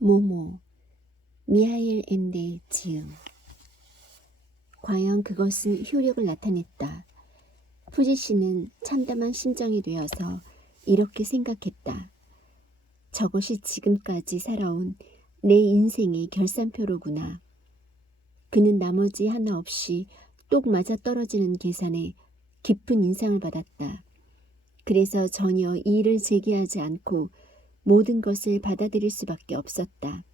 모모, 미하일 앤데 지음. 과연 그것은 효력을 나타냈다. 푸지 씨는 참담한 심정이 되어서 이렇게 생각했다. 저것이 지금까지 살아온 내 인생의 결산표로구나. 그는 나머지 하나 없이 똑 맞아 떨어지는 계산에 깊은 인상을 받았다. 그래서 전혀 이의를 제기하지 않고 모든 것을 받아들일 수밖에 없었다.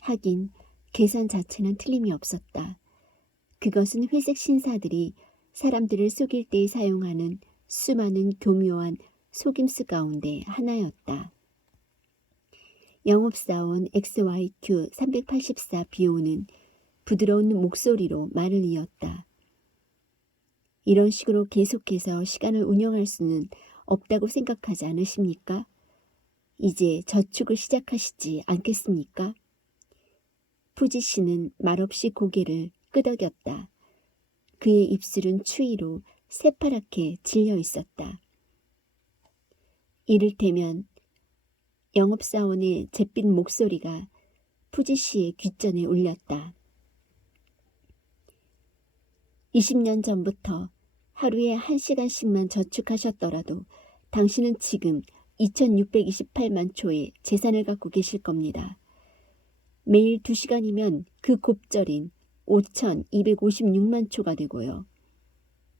하긴 계산 자체는 틀림이 없었다. 그것은 회색 신사들이 사람들을 속일 때 사용하는 수많은 교묘한 속임수 가운데 하나였다. 영업사원 XYQ384BO는 부드러운 목소리로 말을 이었다. 이런 식으로 계속해서 시간을 운영할 수는 없다고 생각하지 않으십니까? 이제 저축을 시작하시지 않겠습니까? 푸지 씨는 말없이 고개를 끄덕였다. 그의 입술은 추위로 새파랗게 질려 있었다. 이를테면 영업사원의 잿빛 목소리가 푸지 씨의 귓전에 울렸다. 20년 전부터 하루에 1시간씩만 저축하셨더라도 당신은 지금 2628만 초의 재산을 갖고 계실 겁니다. 매일 2시간이면 그 곱절인 5256만 초가 되고요.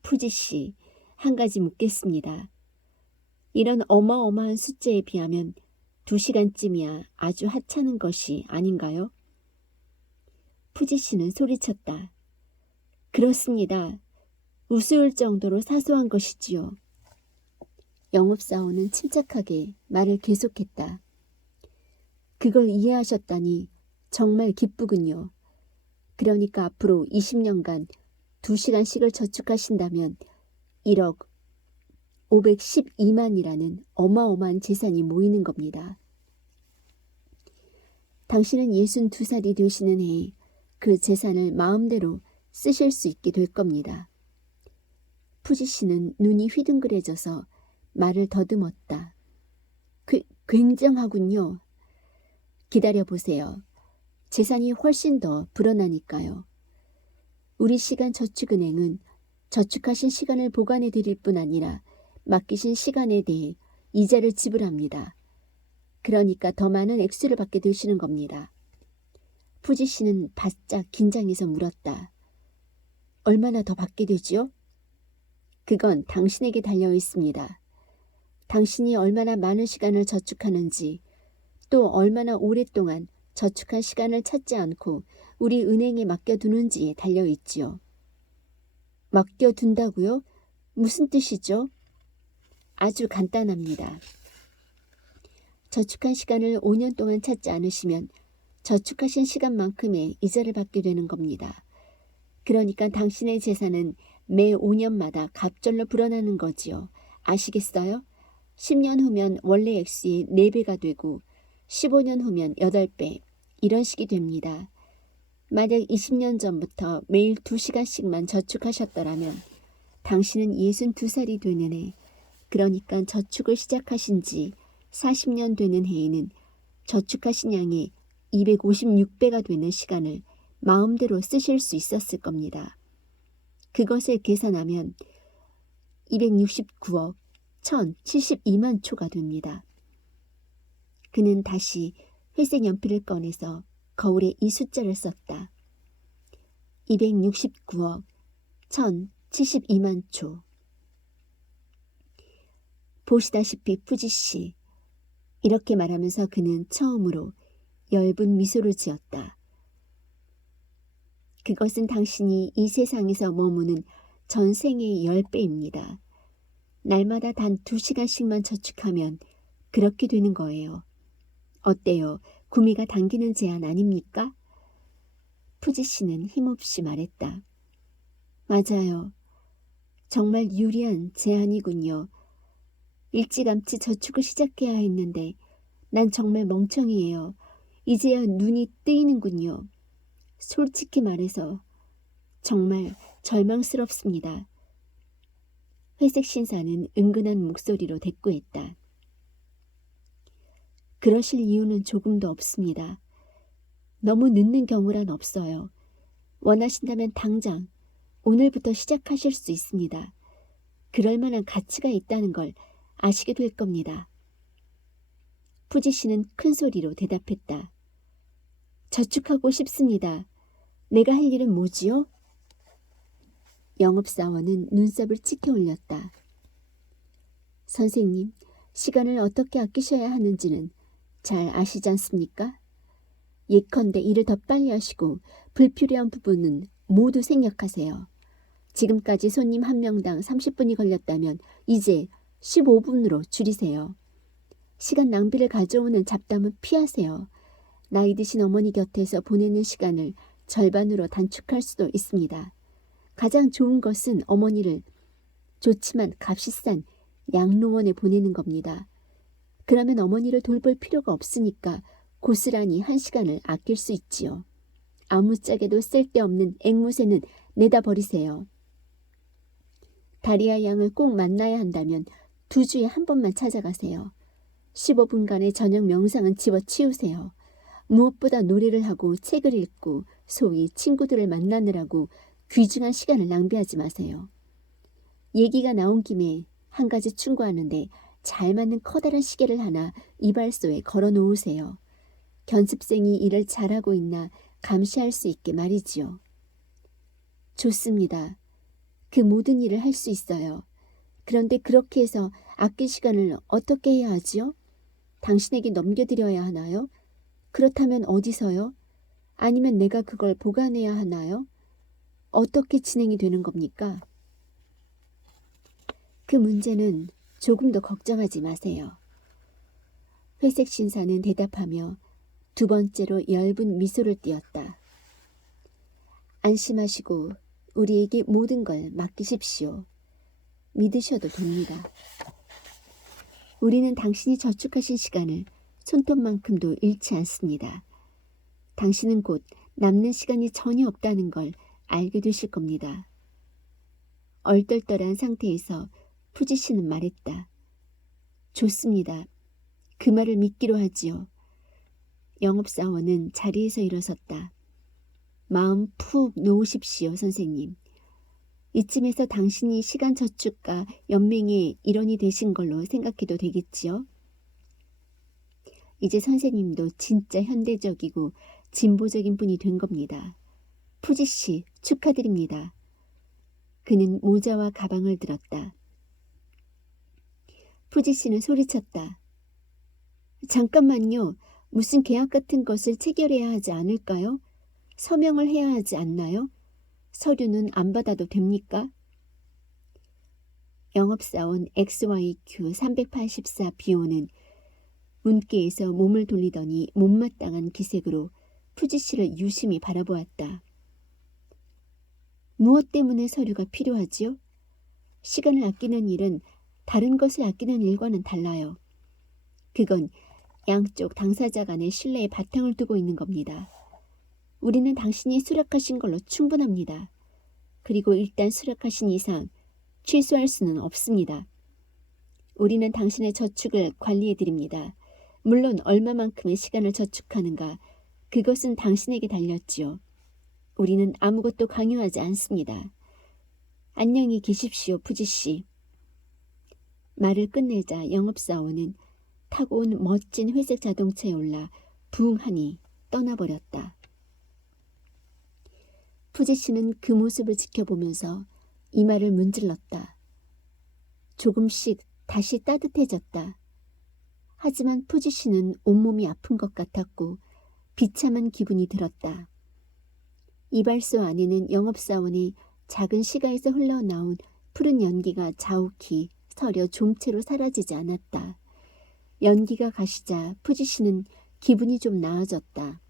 푸지 씨, 한 가지 묻겠습니다. 이런 어마어마한 숫자에 비하면 2시간쯤이야 아주 하찮은 것이 아닌가요? 푸지 씨는 소리쳤다. 그렇습니다. 우스울 정도로 사소한 것이지요. 영업사원은 침착하게 말을 계속했다. 그걸 이해하셨다니 정말 기쁘군요. 그러니까 앞으로 20년간 2시간씩을 저축하신다면 1억 512만이라는 어마어마한 재산이 모이는 겁니다. 당신은 62살이 되시는 해에 그 재산을 마음대로 쓰실 수 있게 될 겁니다. 푸지 씨는 눈이 휘둥그레져서 말을 더듬었다. 굉장하군요. 기다려보세요. 재산이 훨씬 더 불어나니까요. 우리 시간저축은행은 저축하신 시간을 보관해 드릴 뿐 아니라 맡기신 시간에 대해 이자를 지불합니다. 그러니까 더 많은 액수를 받게 되시는 겁니다. 푸지 씨는 바짝 긴장해서 물었다. 얼마나 더 받게 되지요? 그건 당신에게 달려 있습니다. 당신이 얼마나 많은 시간을 저축하는지, 또 얼마나 오랫동안 저축한 시간을 찾지 않고 우리 은행에 맡겨두는지에 달려 있지요. 맡겨둔다고요? 무슨 뜻이죠? 아주 간단합니다. 저축한 시간을 5년 동안 찾지 않으시면 저축하신 시간만큼의 이자를 받게 되는 겁니다. 그러니까 당신의 재산은 매 5년마다 갑절로 불어나는 거지요. 아시겠어요? 10년 후면 원래 액수의 4배가 되고 15년 후면 8배, 이런 식이 됩니다. 만약 20년 전부터 매일 2시간씩만 저축하셨더라면 당신은 62살이 되는 해, 그러니까 저축을 시작하신 지 40년 되는 해에는 저축하신 양의 256배가 되는 시간을 마음대로 쓰실 수 있었을 겁니다. 그것을 계산하면 269억 1072만 초가 됩니다. 그는 다시 회색 연필을 꺼내서 거울에 이 숫자를 썼다. 269억 1072만 초. 보시다시피 푸지씨, 이렇게 말하면서 그는 처음으로 엷은 미소를 지었다. 그것은 당신이 이 세상에서 머무는 전생의 10배입니다. 날마다 단 2시간씩만 저축하면 그렇게 되는 거예요. 어때요? 구미가 당기는 제안 아닙니까? 푸지 씨는 힘없이 말했다. 맞아요. 정말 유리한 제안이군요. 일찌감치 저축을 시작해야 했는데 난 정말 멍청이에요. 이제야 눈이 뜨이는군요. 솔직히 말해서 정말 절망스럽습니다. 회색 신사는 은근한 목소리로 대꾸했다. 그러실 이유는 조금도 없습니다. 너무 늦는 경우란 없어요. 원하신다면 당장 오늘부터 시작하실 수 있습니다. 그럴 만한 가치가 있다는 걸 아시게 될 겁니다. 푸지 씨는 큰 소리로 대답했다. 저축하고 싶습니다. 내가 할 일은 뭐지요? 영업사원은 눈썹을 치켜 올렸다. 선생님, 시간을 어떻게 아끼셔야 하는지는 잘 아시지 않습니까? 예컨대 일을 더 빨리 하시고 불필요한 부분은 모두 생략하세요. 지금까지 손님 한 명당 30분이 걸렸다면 이제 15분으로 줄이세요. 시간 낭비를 가져오는 잡담은 피하세요. 나이 드신 어머니 곁에서 보내는 시간을 절반으로 단축할 수도 있습니다. 가장 좋은 것은 어머니를 좋지만 값이 싼 양로원에 보내는 겁니다. 그러면 어머니를 돌볼 필요가 없으니까 고스란히 1시간을 아낄 수 있지요. 아무짝에도 쓸데없는 앵무새는 내다 버리세요. 다리아 양을 꼭 만나야 한다면 2주에 한 번만 찾아가세요. 15분간의 저녁 명상은 집어치우세요. 무엇보다 노래를 하고 책을 읽고 소위 친구들을 만나느라고 귀중한 시간을 낭비하지 마세요. 얘기가 나온 김에 한 가지 충고하는데 잘 맞는 커다란 시계를 하나 이발소에 걸어 놓으세요. 견습생이 일을 잘하고 있나 감시할 수 있게 말이지요. 좋습니다. 그 모든 일을 할 수 있어요. 그런데 그렇게 해서 아낄 시간을 어떻게 해야 하지요? 당신에게 넘겨드려야 하나요? 그렇다면 어디서요? 아니면 내가 그걸 보관해야 하나요? 어떻게 진행이 되는 겁니까? 그 문제는 조금도 걱정하지 마세요. 회색 신사는 대답하며 2번째로 엷은 미소를 띄었다. 안심하시고 우리에게 모든 걸 맡기십시오. 믿으셔도 됩니다. 우리는 당신이 저축하신 시간을 손톱만큼도 잃지 않습니다. 당신은 곧 남는 시간이 전혀 없다는 걸 알게 되실 겁니다. 얼떨떨한 상태에서 푸지 씨는 말했다. 좋습니다. 그 말을 믿기로 하지요. 영업사원은 자리에서 일어섰다. 마음 푹 놓으십시오, 선생님. 이쯤에서 당신이 시간 저축과 연맹의 일원이 되신 걸로 생각해도 되겠지요? 이제 선생님도 진짜 현대적이고 진보적인 분이 된 겁니다. 푸지 씨, 축하드립니다. 그는 모자와 가방을 들었다. 푸지 씨는 소리쳤다. 잠깐만요. 무슨 계약 같은 것을 체결해야 하지 않을까요? 서명을 해야 하지 않나요? 서류는 안 받아도 됩니까? 영업사원 XYQ 384 비오는 문께에서 몸을 돌리더니 못마땅한 기색으로 푸지 씨를 유심히 바라보았다. 무엇 때문에 서류가 필요하지요? 시간을 아끼는 일은 다른 것을 아끼는 일과는 달라요. 그건 양쪽 당사자 간의 신뢰에 바탕을 두고 있는 겁니다. 우리는 당신이 수락하신 걸로 충분합니다. 그리고 일단 수락하신 이상 취소할 수는 없습니다. 우리는 당신의 저축을 관리해드립니다. 물론 얼마만큼의 시간을 저축하는가, 그것은 당신에게 달렸지요. 우리는 아무것도 강요하지 않습니다. 안녕히 계십시오, 푸지 씨. 말을 끝내자 영업사원은 타고 온 멋진 회색 자동차에 올라 부흥하니 떠나버렸다. 푸지 씨는 그 모습을 지켜보면서 이마를 문질렀다. 조금씩 다시 따뜻해졌다. 하지만 푸지 씨는 온몸이 아픈 것 같았고 비참한 기분이 들었다. 이발소 안에는 영업사원의 작은 시가에서 흘러나온 푸른 연기가 자욱히 서려 좀채로 사라지지 않았다. 연기가 가시자 푸지 씨는 기분이 좀 나아졌다.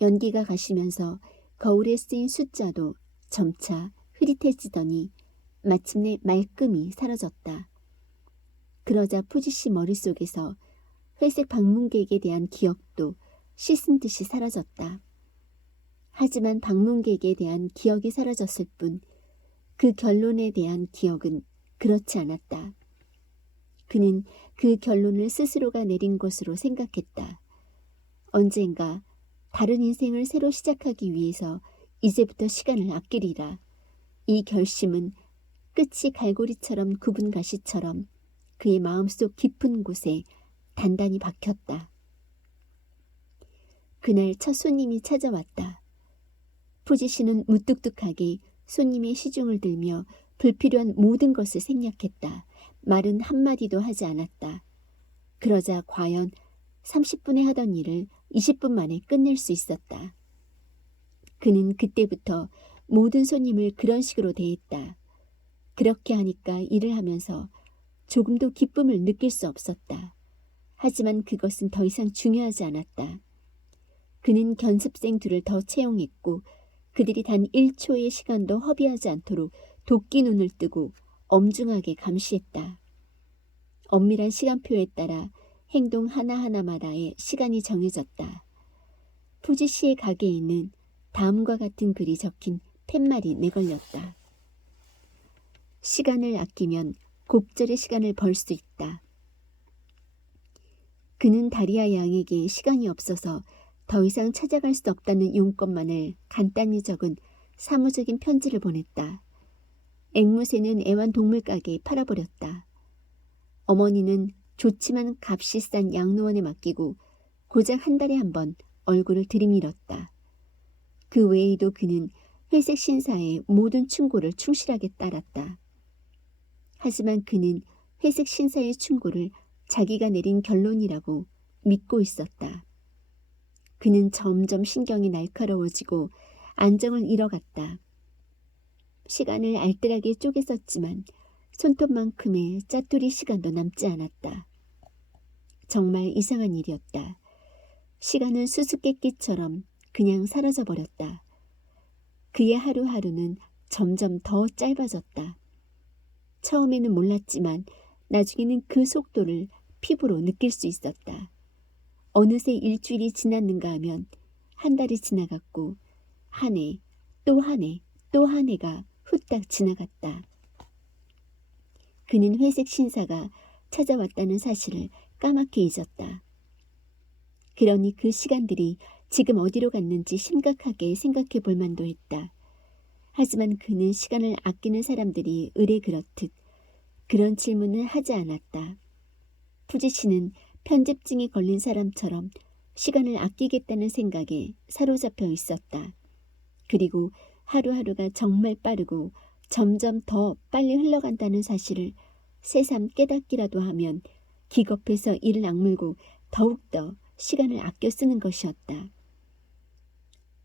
연기가 가시면서 거울에 쓰인 숫자도 점차 흐릿해지더니 마침내 말끔히 사라졌다. 그러자 푸지 씨 머릿속에서 회색 방문객에 대한 기억도 씻은 듯이 사라졌다. 하지만 방문객에 대한 기억이 사라졌을 뿐 그 결론에 대한 기억은 그렇지 않았다. 그는 그 결론을 스스로가 내린 것으로 생각했다. 언젠가 다른 인생을 새로 시작하기 위해서 이제부터 시간을 아끼리라. 이 결심은 끝이 갈고리처럼 굽은 가시처럼 그의 마음속 깊은 곳에 단단히 박혔다. 그날 첫 손님이 찾아왔다. 푸지 씨는 무뚝뚝하게 손님의 시중을 들며 불필요한 모든 것을 생략했다. 말은 한마디도 하지 않았다. 그러자 과연 30분에 하던 일을 20분 만에 끝낼 수 있었다. 그는 그때부터 모든 손님을 그런 식으로 대했다. 그렇게 하니까 일을 하면서 조금도 기쁨을 느낄 수 없었다. 하지만 그것은 더 이상 중요하지 않았다. 그는 견습생 둘을 더 채용했고 그들이 단 1초의 시간도 허비하지 않도록 도끼 눈을 뜨고 엄중하게 감시했다. 엄밀한 시간표에 따라 행동 하나하나마다의 시간이 정해졌다. 푸지 씨의 가게에는 다음과 같은 글이 적힌 팻말이 내걸렸다. 시간을 아끼면 곡절의 시간을 벌 수 있다. 그는 다리아 양에게 시간이 없어서 더 이상 찾아갈 수 없다는 용건만을 간단히 적은 사무적인 편지를 보냈다. 앵무새는 애완동물 가게에 팔아버렸다. 어머니는 좋지만 값이 싼 양로원에 맡기고 고작 한 달에 한 번 얼굴을 들이밀었다. 그 외에도 그는 회색 신사의 모든 충고를 충실하게 따랐다. 하지만 그는 회색 신사의 충고를 자기가 내린 결론이라고 믿고 있었다. 그는 점점 신경이 날카로워지고 안정을 잃어갔다. 시간을 알뜰하게 쪼개 썼지만 손톱만큼의 짜투리 시간도 남지 않았다. 정말 이상한 일이었다. 시간은 수수께끼처럼 그냥 사라져버렸다. 그의 하루하루는 점점 더 짧아졌다. 처음에는 몰랐지만 나중에는 그 속도를 피부로 느낄 수 있었다. 어느새 일주일이 지났는가 하면 한 달이 지나갔고 한 해, 또 한 해, 또 한 해가 후딱 지나갔다. 그는 회색 신사가 찾아왔다는 사실을 까맣게 잊었다. 그러니 그 시간들이 지금 어디로 갔는지 심각하게 생각해 볼 만도 했다. 하지만 그는 시간을 아끼는 사람들이 의례 그렇듯 그런 질문을 하지 않았다. 푸지 씨는 편집증이 걸린 사람처럼 시간을 아끼겠다는 생각에 사로잡혀 있었다. 그리고 하루하루가 정말 빠르고 점점 더 빨리 흘러간다는 사실을 새삼 깨닫기라도 하면 기겁해서 이를 악물고 더욱더 시간을 아껴 쓰는 것이었다.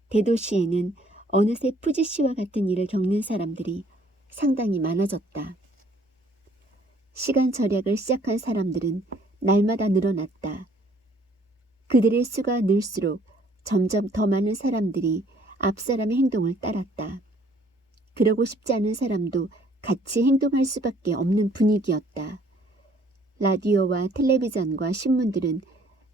대도시에는 어느새 푸지 씨와 같은 일을 겪는 사람들이 상당히 많아졌다. 시간 절약을 시작한 사람들은 날마다 늘어났다. 그들의 수가 늘수록 점점 더 많은 사람들이 앞사람의 행동을 따랐다. 그러고 싶지 않은 사람도 같이 행동할 수밖에 없는 분위기였다. 라디오와 텔레비전과 신문들은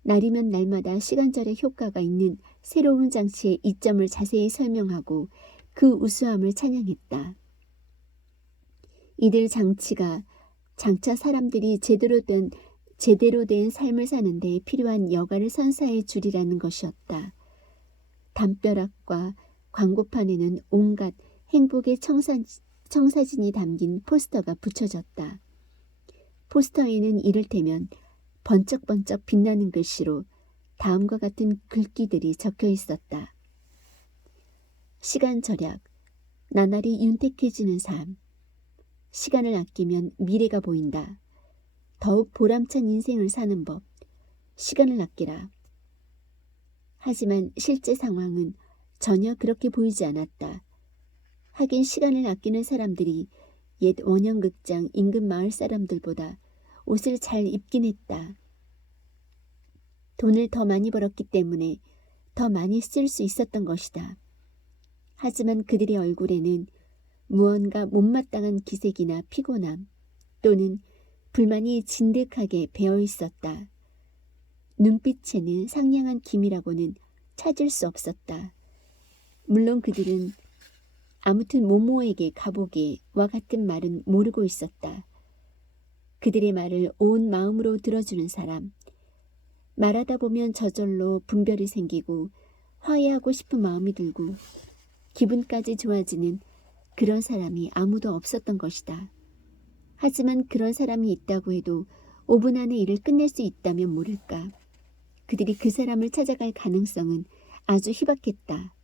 날이면 날마다 시간절약 효과가 있는 새로운 장치의 이점을 자세히 설명하고 그 우수함을 찬양했다. 이들 장치가 장차 사람들이 제대로 된 삶을 사는 데 필요한 여가를 선사해 주리라는 것이었다. 담벼락과 광고판에는 온갖 행복의 청사진이 담긴 포스터가 붙여졌다. 포스터에는 이를테면 번쩍번쩍 빛나는 글씨로 다음과 같은 글귀들이 적혀 있었다. 시간 절약, 나날이 윤택해지는 삶. 시간을 아끼면 미래가 보인다. 더욱 보람찬 인생을 사는 법. 시간을 아끼라. 하지만 실제 상황은 전혀 그렇게 보이지 않았다. 하긴 시간을 아끼는 사람들이 옛 원형극장 인근 마을 사람들보다 옷을 잘 입긴 했다. 돈을 더 많이 벌었기 때문에 더 많이 쓸 수 있었던 것이다. 하지만 그들의 얼굴에는 무언가 못마땅한 기색이나 피곤함 또는 불만이 진득하게 배어 있었다. 눈빛에는 상냥한 기미라고는 찾을 수 없었다. 물론 그들은 아무튼 모모에게 가보게와 같은 말은 모르고 있었다. 그들의 말을 온 마음으로 들어주는 사람, 말하다 보면 저절로 분별이 생기고 화해하고 싶은 마음이 들고 기분까지 좋아지는 그런 사람이 아무도 없었던 것이다. 하지만 그런 사람이 있다고 해도 5분 안에 일을 끝낼 수 있다면 모를까. 그들이 그 사람을 찾아갈 가능성은 아주 희박했다.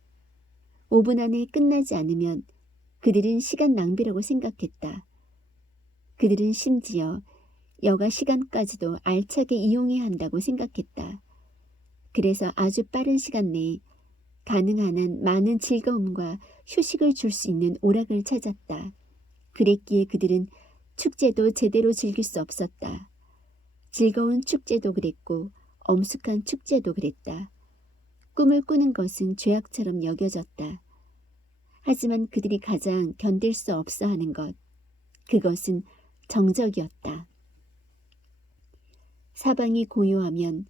5분 안에 끝나지 않으면 그들은 시간 낭비라고 생각했다. 그들은 심지어 여가 시간까지도 알차게 이용해야 한다고 생각했다. 그래서 아주 빠른 시간 내에 가능한 한 많은 즐거움과 휴식을 줄 수 있는 오락을 찾았다. 그랬기에 그들은 축제도 제대로 즐길 수 없었다. 즐거운 축제도 그랬고 엄숙한 축제도 그랬다. 꿈을 꾸는 것은 죄악처럼 여겨졌다. 하지만 그들이 가장 견딜 수 없어 하는 것, 그것은 정적이었다. 사방이 고요하면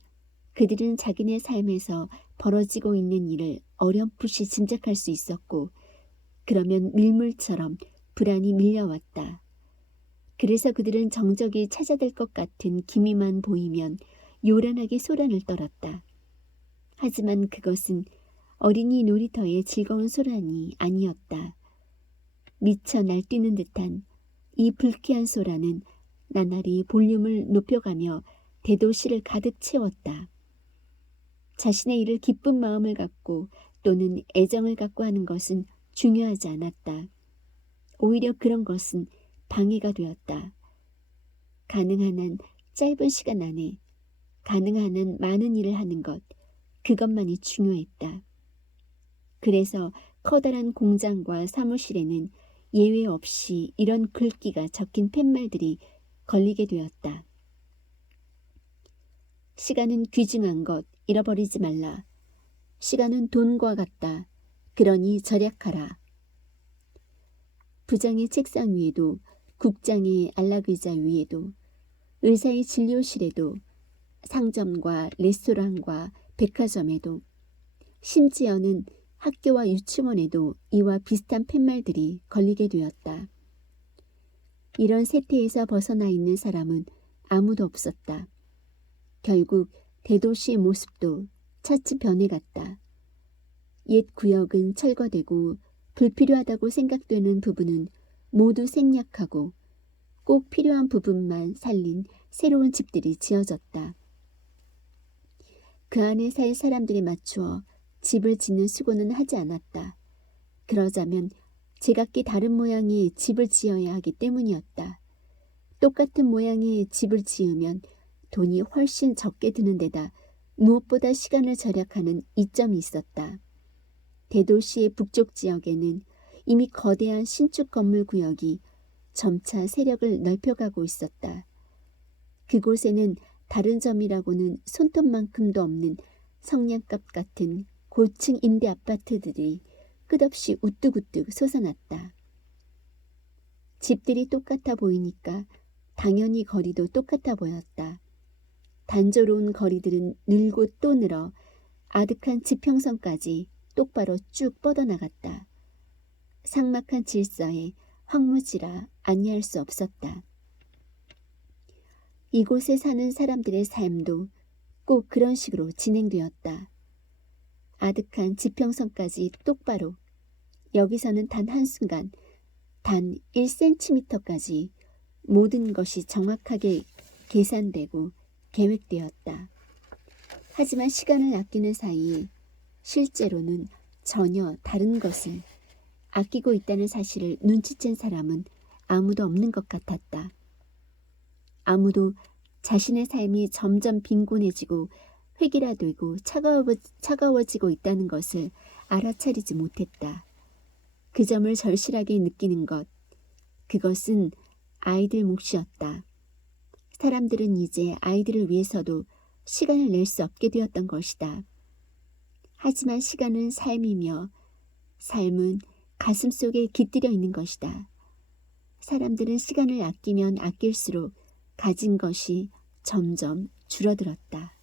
그들은 자기네 삶에서 벌어지고 있는 일을 어렴풋이 짐작할 수 있었고, 그러면 밀물처럼 불안이 밀려왔다. 그래서 그들은 정적이 찾아들 것 같은 기미만 보이면 요란하게 소란을 떨었다. 하지만 그것은 어린이 놀이터의 즐거운 소란이 아니었다. 미쳐 날뛰는 듯한 이 불쾌한 소란은 나날이 볼륨을 높여가며 대도시를 가득 채웠다. 자신의 일을 기쁜 마음을 갖고 또는 애정을 갖고 하는 것은 중요하지 않았다. 오히려 그런 것은 방해가 되었다. 가능한 한 짧은 시간 안에 가능한 한 많은 일을 하는 것, 그것만이 중요했다. 그래서 커다란 공장과 사무실에는 예외 없이 이런 글귀가 적힌 팻말들이 걸리게 되었다. 시간은 귀중한 것, 잃어버리지 말라. 시간은 돈과 같다. 그러니 절약하라. 부장의 책상 위에도, 국장의 안락의자 위에도, 의사의 진료실에도, 상점과 레스토랑과 백화점에도, 심지어는 학교와 유치원에도 이와 비슷한 팻말들이 걸리게 되었다. 이런 세태에서 벗어나 있는 사람은 아무도 없었다. 결국 대도시의 모습도 차츰 변해갔다. 옛 구역은 철거되고 불필요하다고 생각되는 부분은 모두 생략하고 꼭 필요한 부분만 살린 새로운 집들이 지어졌다. 그 안에 살 사람들에 맞추어 집을 짓는 수고는 하지 않았다. 그러자면 제각기 다른 모양의 집을 지어야 하기 때문이었다. 똑같은 모양의 집을 지으면 돈이 훨씬 적게 드는 데다 무엇보다 시간을 절약하는 이점이 있었다. 대도시의 북쪽 지역에는 이미 거대한 신축 건물 구역이 점차 세력을 넓혀가고 있었다. 그곳에는 다른 점이라고는 손톱만큼도 없는 성냥갑 같은 고층 임대 아파트들이 끝없이 우뚝우뚝 솟아났다. 집들이 똑같아 보이니까 당연히 거리도 똑같아 보였다. 단조로운 거리들은 늘고 또 늘어 아득한 지평선까지 똑바로 쭉 뻗어나갔다. 삭막한 질서에 황무지라 아니할 수 없었다. 이곳에 사는 사람들의 삶도 꼭 그런 식으로 진행되었다. 아득한 지평선까지 똑바로, 여기서는 단 한순간, 단 1cm까지 모든 것이 정확하게 계산되고 계획되었다. 하지만 시간을 아끼는 사이에 실제로는 전혀 다른 것을 아끼고 있다는 사실을 눈치챈 사람은 아무도 없는 것 같았다. 아무도 자신의 삶이 점점 빈곤해지고 획일화되고 차가워지고 있다는 것을 알아차리지 못했다. 그 점을 절실하게 느끼는 것, 그것은 아이들 몫이었다. 사람들은 이제 아이들을 위해서도 시간을 낼 수 없게 되었던 것이다. 하지만 시간은 삶이며 삶은 가슴 속에 깃들여 있는 것이다. 사람들은 시간을 아끼면 아낄수록 가진 것이 점점 줄어들었다.